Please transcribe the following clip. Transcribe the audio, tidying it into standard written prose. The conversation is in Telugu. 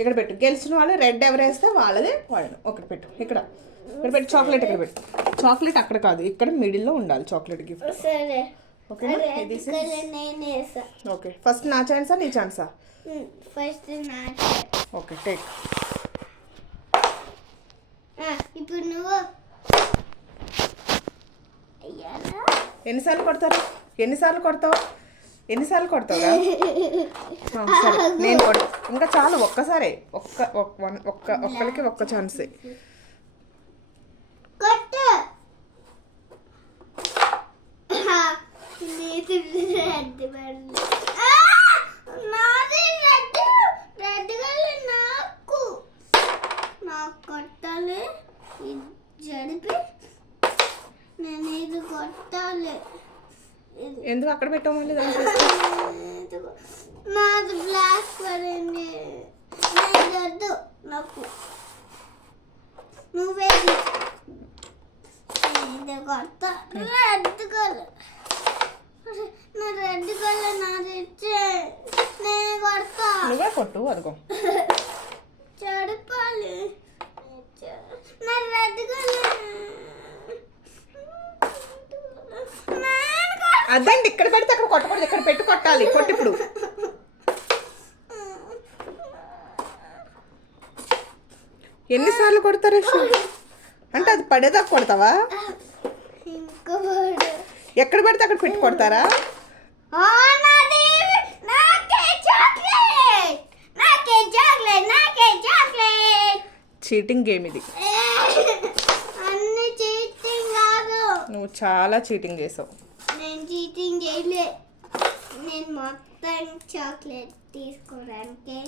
ఇక్కడ పెట్టు. గెలిచిన వాళ్ళు రెడ్ ఎవరు వేస్తే వాళ్ళదే వాళ్ళు. ఒకటి పెట్టు. ఇక్కడ పెట్టు. చాక్లెట్ ఇక్కడ పెట్టు. చాక్లెట్ అక్కడ కాదు, ఇక్కడ మిడిల్లో ఉండాలి చాక్లెట్ గిఫ్ట్. సరే ఓకేనా? ఓకే, ఫస్ట్ నా ఛాన్సా నీ ఛాన్సా? ఫస్ట్ నా. Okay, take. ఇప్పుడు నువ్వు ఎన్నిసార్లు కొడతారు? ఎన్నిసార్లు కొడతావు? సరే నేను ఇంకా చాలు, ఒక్కసారే. ఒక్కరికి ఒక్క ఛాన్సే. కొట్టాలి జడిపి నేను ఇది కొట్టాలి. ఎందుకు అక్కడ పెట్టావు మళ్ళీ? నాది బ్లాక్ పడింది. వద్దు నాకు, నువ్వే ఇది కొడతా. రెడ్ కలర్, నా రెడ్ కలర్ నాది ఇచ్చే, నేను కొడతా. నువ్వే కొట్టు. అదిగో చెడిపాలి. నా రెడ్ కలర్ అదండి, ఇక్కడ పెడితే అక్కడ కొట్టకూడదు, ఇక్కడ పెట్టి కొట్టాలి. కొట్టు ఇప్పుడు. ఎన్నిసార్లు కొడతారు అంటే అది పడేదాకా కొడతావా? ఎక్కడ పడితే అక్కడ పెట్టి కొడతారా? చీటింగ్ గేమ్ ఇది. నువ్వు చాలా చీటింగ్ చేసావు. నేను చీటింగ్ చేయలే. నేను మొత్తం చాక్లెట్ తీసుకోవడానికి